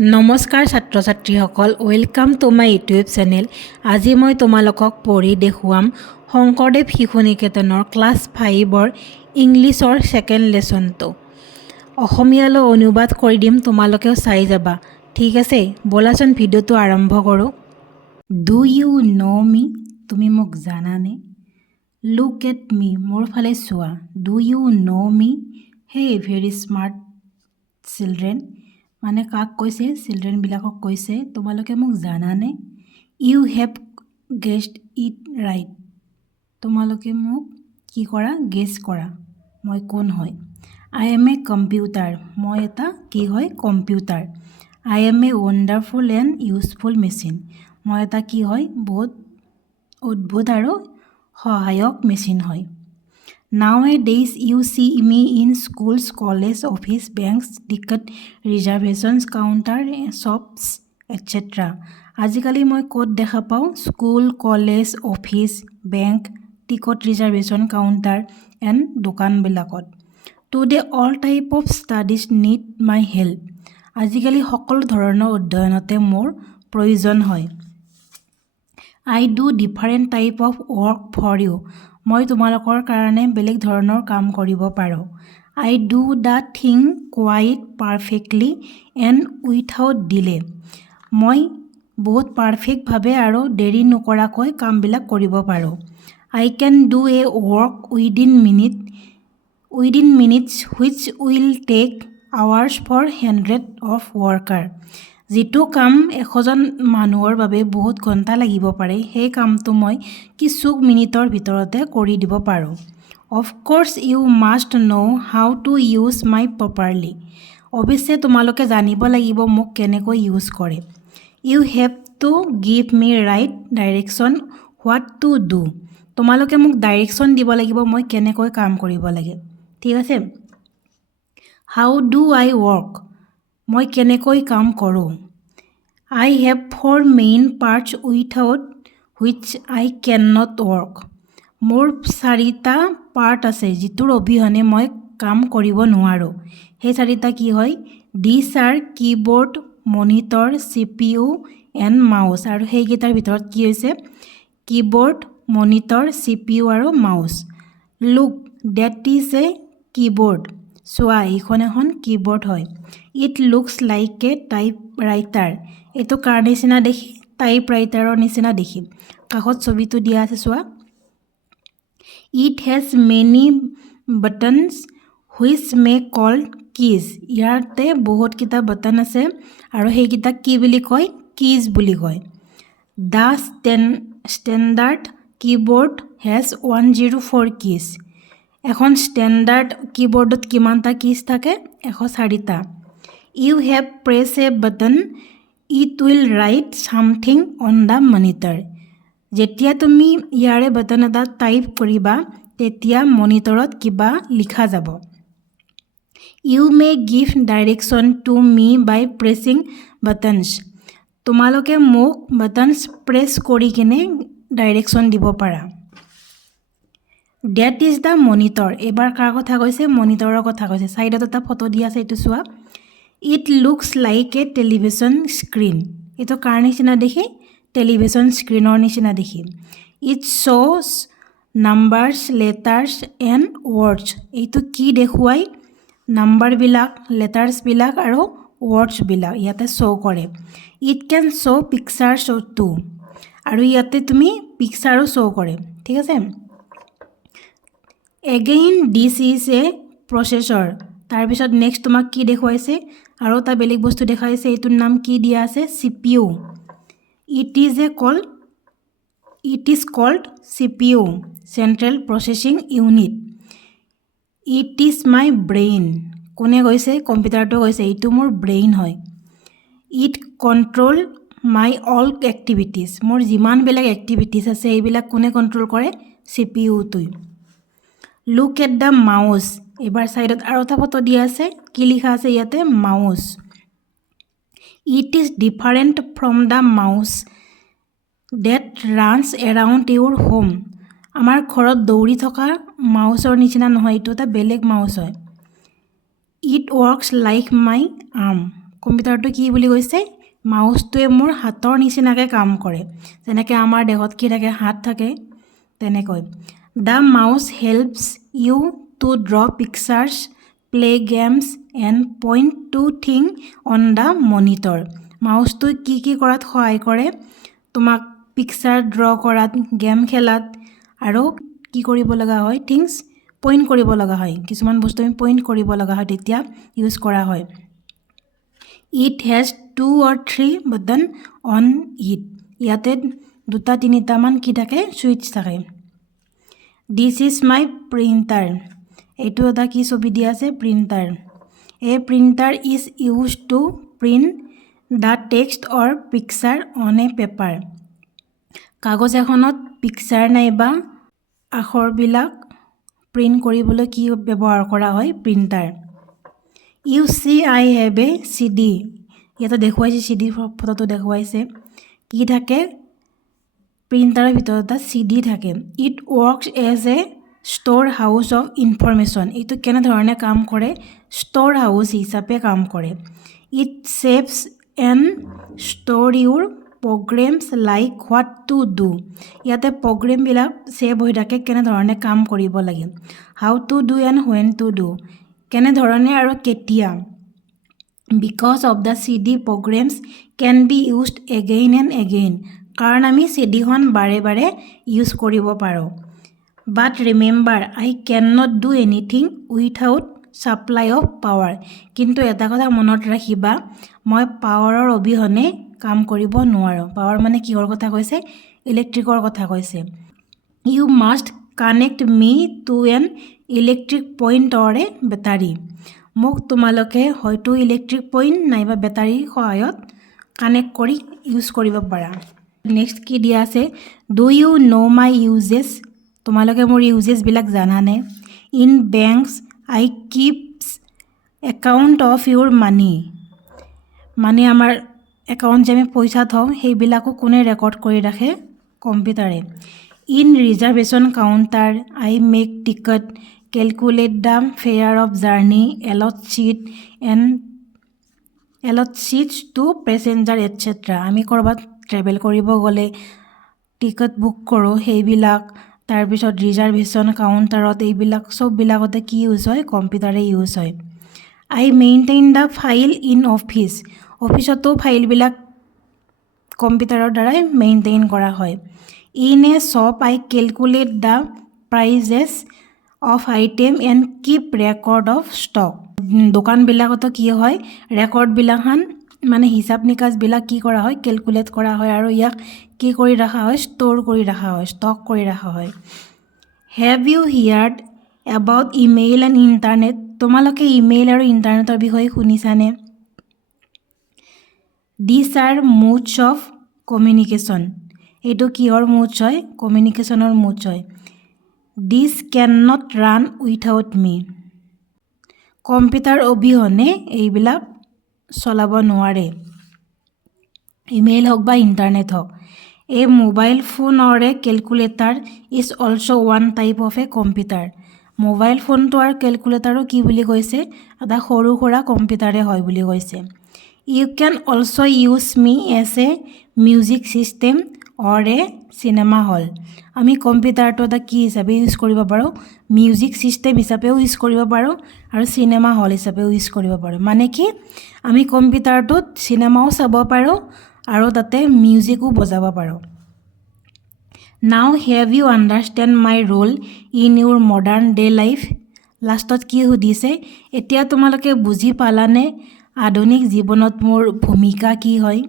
নমস্কাৰ ছাত্ৰ ছাত্ৰীসকল, welcome to my YouTube channel. আজি মই তোমালোকক পঢ়ি দেখুৱাম শংকৰদেৱ শিশু নিকেতনৰ ক্লাছ 5ৰ ইংলিছৰ ছেকেণ্ড লেছনটো। অসমীয়ালৈ অনুবাদ কৰি দিম, তোমালোকেও চাই যাবা, ঠিক আছে? ব'লাচোন ভিডিঅ'টো আৰম্ভ কৰোঁ। ডু ইউ ন' মি? তুমি মোক জানানে? লুক এট মি, মোৰ ফালে চোৱা। ডু ইউ ন' মি? হে ভেৰি স্মাৰ্ট চিলড্ৰেন। মানে কাক কৈছে? চিলড্ৰেনবিলাকক কৈছে, তোমালোকে মোক জানানে? You have guessed it right. তোমালোকে মোক কি কৰা? গেছ কৰা, মই কোন হয়? আই এম এ কম্পিউটাৰ, মই এটা কি হয়? Computer. I M A wonderful and useful machine, মই এটা কি হয়? বহুত অদ্ভুত আৰু সহায়ক মেচিন হয়। Nowadays you see me in schools, college, office, banks, ticket reservations, counter, shops, etc. আজিকালি মই ক'ত দেখা পাওঁ? School, college, office, bank, ticket reservation counter and দোকানবিলাকত। Today all type of studies need my help. আজিকালি সকলো ধৰণৰ অধ্যয়নতে মোৰ প্ৰয়োজন হয়। I do different type of work for you. মই তোমালোকৰ কাৰণে বেলেগ ধৰণৰ কাম কৰিব পাৰোঁ। I do the thing quite perfectly and without delay. মই বহুত পাৰফেক্টভাৱে আৰু দেৰি নকৰাকৈ কামবিলাক কৰিব পাৰোঁ। I can do a work within minutes which will take hours for hundred of worker. যিটো কাম 100জন মানুহৰ বাবে বহুত ঘণ্টা লাগিব পাৰে, সেই কামটো মই কিছু মিনিটৰ ভিতৰতে কৰি দিব পাৰোঁ। Of course you must know' how to use my properly. অৱশ্যে তোমালোকে জানিব লাগিব মোক কেনেকৈ ইউজ কৰে। You have to give me right direction what to do. তোমালোকে মোক ডাইৰেকশ্যন দিব লাগিব মই কেনেকৈ কাম কৰিব লাগে, ঠিক আছে? হাউ ডু আই ৱৰ্ক, মই কেনেকৈ কাম কৰোঁ। I have 4 main parts without which I can not work. মোৰ 4টা পাৰ্ট আছে যিটোৰ অবিহনে মই কাম কৰিব নোৱাৰোঁ। সেই 4টা কি হয়? These are keyboard, monitor, CPU and mouse. আৰু সেইকেইটাৰ ভিতৰত কি হৈছে? কীবৰ্ড, মনিটৰ, CPU আৰু mouse. Look that is a keyboard. চোৱা, এইখন এখন কীবৰ্ড হয়। It looks like a typewriter. এইটো কাৰ নিচিনা দেখি? টাইপ ৰাইটাৰৰ নিচিনা দেখি। কাষত ছবিটো দিয়া আছে, চোৱা। It has many buttons which may called keys. ইয়াতে বহুতকেইটা বাটন আছে আৰু সেইকেইটা কি বুলি কয়? কিজ বুলি কয়। The standard keyboard has 104 keys. এখন ষ্টেণ্ডাৰ্ড কীবৰ্ডত কিমানটা কিজ থাকে? 104টা। You have press a button it will write something on the monitor. যেতিয়া তুমি ইয়াৰে বাটন এটা টাইপ কৰিবা, তেতিয়া মনিটৰত কিবা লিখা যাব। You may give direction to me by pressing buttons. তোমালোকে মোক বাটনছ প্ৰেছ কৰি কিনে ডাইৰেকশ্যন দিব পাৰা। That is the monitor. এইবাৰ কাৰ কথা কৈছে? মনিটৰৰ কথা কৈছে। ছাইডত এটা ফটো দিয়া আছে, এইটো চোৱা। It looks like a television screen. এইটো কাৰ নিচিনা দেখি? টেলিভিশ্যন স্ক্ৰীণৰ নিচিনা দেখি। ইট শ্ব'জ নাম্বাৰছ, লেটাৰ্ছ এণ্ড ৱৰ্ডছ। এইটো কি দেখুৱাই? নাম্বাৰবিলাক, লেটাৰ্ছবিলাক আৰু ৱৰ্ডছবিলাক ইয়াতে শ্ব' কৰে। It can show' pictures too. আৰু ইয়াতে তুমি পিকচাৰো শ্ব' কৰে, ঠিক আছে? Again this is a processor. তাৰপিছত নেক্সট তোমাক কি দেখুৱাইছে? আৰু এটা বেলেগ বস্তু দেখাইছে, এইটোৰ নাম কি দিয়া আছে? CPU। It is called CPU, central processing unit. It is my brain. কোনে কৈছে? কম্পিউটাৰটো কৈছে এইটো মোৰ ব্ৰেইন হয়। It control my all activities. মোৰ যিমানবিলাক এক্টিভিটিজ আছে এইবিলাক কোনে কণ্ট্ৰল কৰে? CPUটোই। Look at the mouse. এইবাৰ ছাইডত আৰু এটা ফটো দিয়া আছে, কি লিখা আছে ইয়াতে? Mouse. It is different from the mouse that runs around your home. আমাৰ ঘৰত দৌৰি থকা মাউচৰ নিচিনা নহয়, এইটো এটা বেলেগ মাউচ হয়। It works like my arm. কম্পিউটাৰটো কি বুলি কৈছে মাউচটোৱে মোৰ হাতৰ নিচিনাকৈ কাম কৰে যেনেকৈ আমাৰ দেহত কি থাকে হাত থাকে তেনেকৈ the mouse helps you to draw pictures play games and point to thing on the monitor মাউচটোৱে কি কৰাত সহায় কৰে তোমাক পিকচাৰ ড্ৰ কৰাত গেম খেলাত আৰু কি কৰিব লগা হয় থিংছ পইণ্ট কৰিব লগা হয় কিছুমান বস্তু আমি পইণ্ট কৰিব লগা হয় তেতিয়া ইউজ কৰা হয় it has 2 or 3 button on it ইয়াতে 2-3টামান কি থাকে সুইচ থাকে দিছ ইজ মাই প্ৰিণ্টাৰ এইটো এটা কি ছবি দিয়া আছে printer a printer is use to print the text or picture on a paper কাগজ এখনত পিকচাৰ নাইবা আখৰবিলাক প্ৰিণ্ট কৰিবলৈ কি ব্যৱহাৰ কৰা হয় printer you see I have a CD ইয়াতে দেখুৱাইছে CD ফটোটো দেখুৱাইছে কি থাকে প্ৰিণ্টাৰৰ ভিতৰত এটা CD থাকে it works as a storehouse of information এইটো কেনেধৰণে কাম কৰে ষ্ট'ৰ হাউচ হিচাপে কাম কৰে it saves and store your programs like what to do ইয়াতে প্ৰগ্ৰেমবিলাক ছেভ হৈ থাকে কেনেধৰণে কাম কৰিব লাগে how to do and when to do কেনেধৰণে আৰু কেতিয়া because of the CD programs can be used again and again কাৰণ আমি CDখন বাৰে বাৰে ইউজ কৰিব পাৰোঁ বাট remember I can not do anything without supply of power কিন্তু এটা কথা মনত ৰাখিবা মই পাৱাৰৰ অবিহনে কাম কৰিব নোৱাৰোঁ পাৱাৰ মানে কিহৰ কথা কৈছে ইলেক্ট্ৰিকৰ কথা কৈছে you must connect me to an electric point or a battery মোক তোমালোকে হয়তো ইলেক্ট্ৰিক পইণ্ট নাইবা বেটাৰীৰ সহায়ত কানেক্ট কৰি ইউজ কৰিব পাৰা নেক্সট কি দিয়া আছে do you know' my uses তোমালোকে মোৰ ইউজেছবিলাক জানানে in banks I keeps account of your money মানে আমাৰ একাউণ্ট যে আমি পইচা থওঁ সেইবিলাকো কোনে ৰেকৰ্ড কৰি ৰাখে কম্পিউটাৰে in reservation counter I make ticket calculate the fare of journey allot seats to passenger etcetera আমি ক'ৰবাত ট্ৰেভেল কৰিব গ'লে টিকট বুক কৰোঁ সেইবিলাক তাৰপিছত ৰিজাৰ্ভেশ্যন কাউণ্টাৰত এইবিলাক চববিলাকতে কি ইউজ হয় কম্পিউটাৰে ইউজ হয় I maintain the file in office অফিচতো ফাইলবিলাক কম্পিউটাৰৰ দ্বাৰাই মেইনটেইন কৰা হয় in a shop I calculate the prices of item and keep record of stock দোকানবিলাকতো কি হয় ৰেকৰ্ডবিলাকখন মানে হিচাপ নিকাচবিলাক কি কৰা হয় কেলকুলেট কৰা হয় আৰু ইয়াক কি কৰি ৰখা হয় ষ্ট'ৰ কৰি ৰখা হয় ষ্টক কৰি ৰখা হয় have you heard about email and internet তোমালোকে ইমেইল আৰু ইণ্টাৰনেটৰ বিষয়ে শুনিছানে these are modes of communication এইটো কিহৰ মোডছ হয় কমিউনিকেশ্যনৰ মোডছ হয় these can not run without me computer অবিহনে এইবিলাক চলাব নোৱাৰে ইমেইল হওক বা ইণ্টাৰনেট হওক a mobile phone or a calculator is also' one type of a computer মোবাইল ফোনটো আৰু কেলকুলেটাৰো কি বুলি কৈছে এটা সৰু সুৰা কম্পিউটাৰে হয় বুলি কৈছে you can also' use me as a music system or a cinema hall আমি কম্পিউটাৰটো এটা কি হিচাপে ইউজ কৰিব পাৰোঁ মিউজিক ছিষ্টেম হিচাপেও ইউজ কৰিব পাৰোঁ আৰু চিনেমা হল হিচাপেও ইউজ কৰিব পাৰোঁ মানে কি আমি কম্পিউটাৰটোত চিনেমাও চাব পাৰোঁ আৰু তাতে মিউজিকো বজাব পাৰোঁ now have you understand my role in your modern day life লাষ্টত কি সুধিছে এতিয়া তোমালোকে বুজি পালানে আধুনিক জীৱনত মোৰ ভূমিকা কি হয়